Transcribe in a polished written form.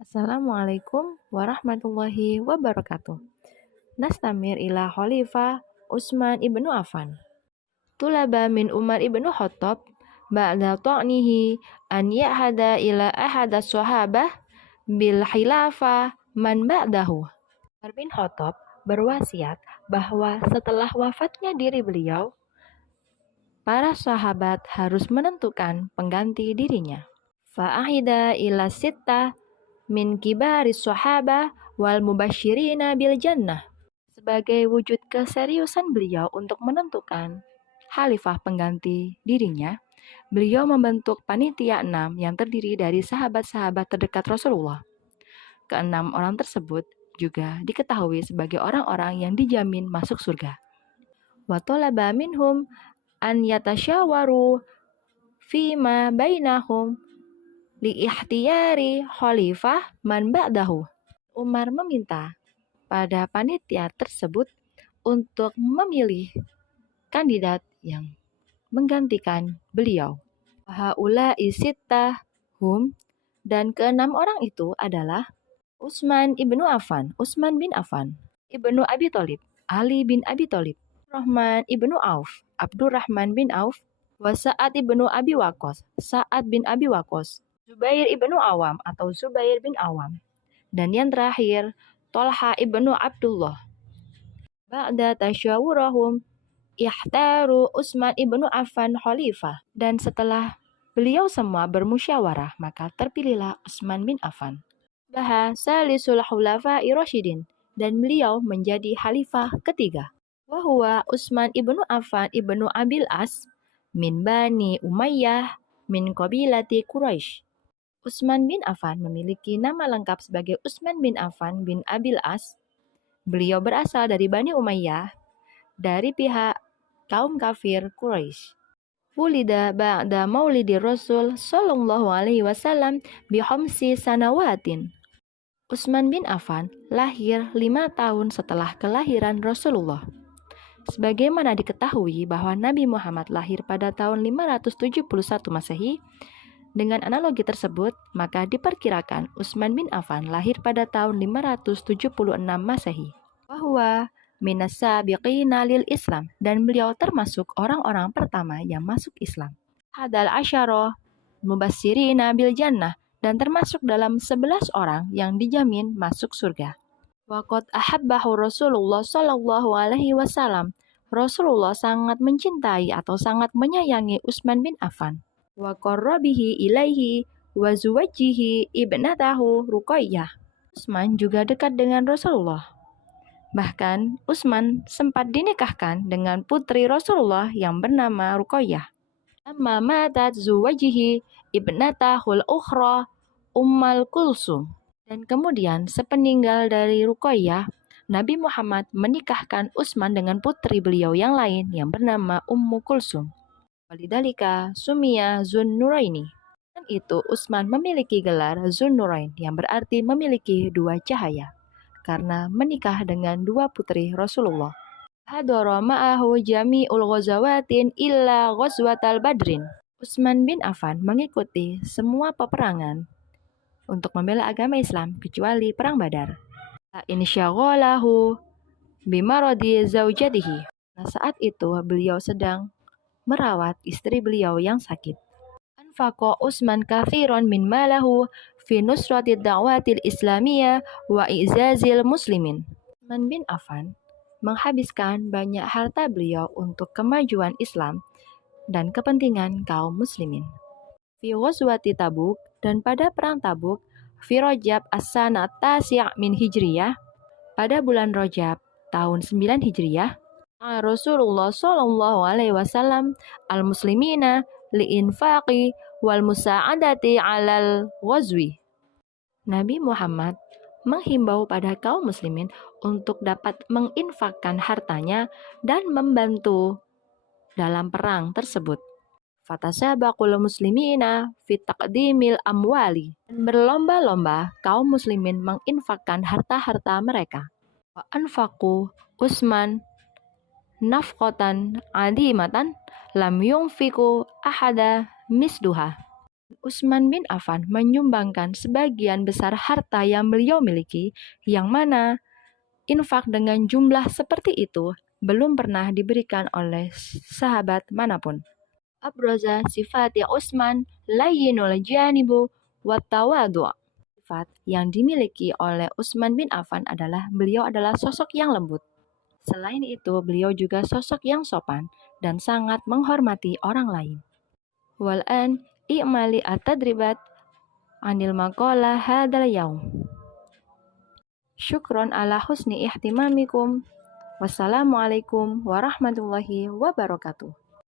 Assalamualaikum warahmatullahi wabarakatuh. Nastamir ila Khalifah Utsman ibnu Affan. Tulaba min Umar ibnu Khattab ba'da ta'nihi an ya'hada ila ahada sahabah bil khilafah man ba'dahu. Umar bin Khattab berwasiat bahwa setelah wafatnya diri beliau, para sahabat harus menentukan pengganti dirinya. Fa'ahida ila sittah min kibaris sahabah wal mubasyirina bil jannah. Sebagai wujud keseriusan beliau untuk menentukan khalifah pengganti dirinya, beliau membentuk panitia 6 yang terdiri dari sahabat-sahabat terdekat Rasulullah. Keenam orang tersebut juga diketahui sebagai orang-orang yang dijamin masuk surga. Wa talaba minhum an yatasyawaru fima bainahum li ikhtiyari khalifah man ba'dahu. Umar meminta pada panitia tersebut untuk memilih kandidat yang menggantikan beliau. Haula'i sittah hum, dan keenam orang itu adalah Utsman ibnu Affan, Utsman bin Affan, ibnu Abi Thalib, Ali bin Abi Thalib, Rahman ibnu Auf, Abdurrahman bin Auf, wa Sa'ad ibnu Abi Waqqas, Sa'ad bin Abi Waqqas, Zubair ibnu Awam atau Zubair bin Awam, dan yang terakhir Tolha ibnu Abdullah. Ba'da tasyawurahum ihtaru Utsman ibnu Affan khalifah, dan setelah beliau semua bermusyawarah maka terpilihlah Utsman bin Affan. Salisul khulafa'i rasyidin, dan beliau menjadi khalifah ketiga. Wa huwa Utsman ibnu Affan ibnu Abil As min Bani Umayyah min qabilati Quraisy. Utsman bin Affan memiliki nama lengkap sebagai Utsman bin Affan bin Abil As. Beliau berasal dari Bani Umayyah, dari pihak kaum kafir Quraisy. Wulida ba'da maulidi Rasul sallallahu alaihi wasallam bi khamsi sanawatin. Utsman bin Affan lahir 5 tahun setelah kelahiran Rasulullah. Sebagaimana diketahui bahwa Nabi Muhammad lahir pada tahun 571 Masehi, dengan analogi tersebut, maka diperkirakan Utsman bin Affan lahir pada tahun 576 Masehi. Bahwa minas sabiqina lil Islam, dan beliau termasuk orang-orang pertama yang masuk Islam. Hadal asyara mubasyirina bil jannah, dan termasuk dalam 11 orang yang dijamin masuk surga. Waqad ahabbahu Rasulullah sallallahu alaihi wasallam. Rasulullah sangat mencintai atau sangat menyayangi Utsman bin Affan. Wa qarrabihi ilaihi wa zuwajjihi ibnatahu Ruqayyah. Utsman juga dekat dengan Rasulullah. Bahkan Utsman sempat dinikahkan dengan putri Rasulullah yang bernama Ruqayyah. Amma matat zuwajjihi ibnatahul ukhra Ummal Kulsum. Dan kemudian sepeninggal dari Ruqayyah, Nabi Muhammad menikahkan Utsman dengan putri beliau yang lain yang bernama Ummu Kulsum. Walidhalika sumia Zunnuraini. Dan itu Utsman memiliki gelar Zunnurain yang berarti memiliki dua cahaya, karena menikah dengan dua putri Rasulullah. Hadara ma'ahu jami'ul ghazawatin illa ghazwatal Badrin. Utsman bin Affan mengikuti semua peperangan untuk membela agama Islam kecuali perang Badar. Insyaghalahu bimaradi zaujatihi. Nah, saat itu beliau sedang merawat istri beliau yang sakit. Anfaqa Utsman katsiran min malahu fi nusrati da'watil islamiyah wa i'zazil muslimin. Utsman bin Affan menghabiskan banyak harta beliau untuk kemajuan Islam dan kepentingan kaum muslimin. Fi ghazwati Tabuk, dan pada perang Tabuk, fi Rajab as-sanat tasi' min Hijriyah, pada bulan Rajab tahun 9 Hijriyah, Rasulullah sallallahu alaihi wasallam al-muslimina li'infaqi wal musa'adati 'alal ghazwi. Nabi Muhammad menghimbau pada kaum muslimin untuk dapat menginfakkan hartanya dan membantu dalam perang tersebut. Fatasabaqul muslimina fi taqdimil amwali. Berlomba-lomba kaum muslimin menginfakkan harta-harta mereka. Wa anfaqu Utsman nafqatan adimatan lam yunfiku ahada misduha. Utsman bin Affan menyumbangkan sebagian besar harta yang beliau miliki, yang mana infak dengan jumlah seperti itu belum pernah diberikan oleh sahabat manapun. Abraza sifati Utsman layyinul janibu wattawadu'. Sifat yang dimiliki oleh Utsman bin Affan adalah beliau adalah sosok yang lembut. Selain itu, beliau juga sosok yang sopan dan sangat menghormati orang lain. Wal'an i'mali at-tadribat anil maqalah hadal yaum. Syukron ala husni ihtimamikum. Wassalamualaikum warahmatullahi wabarakatuh.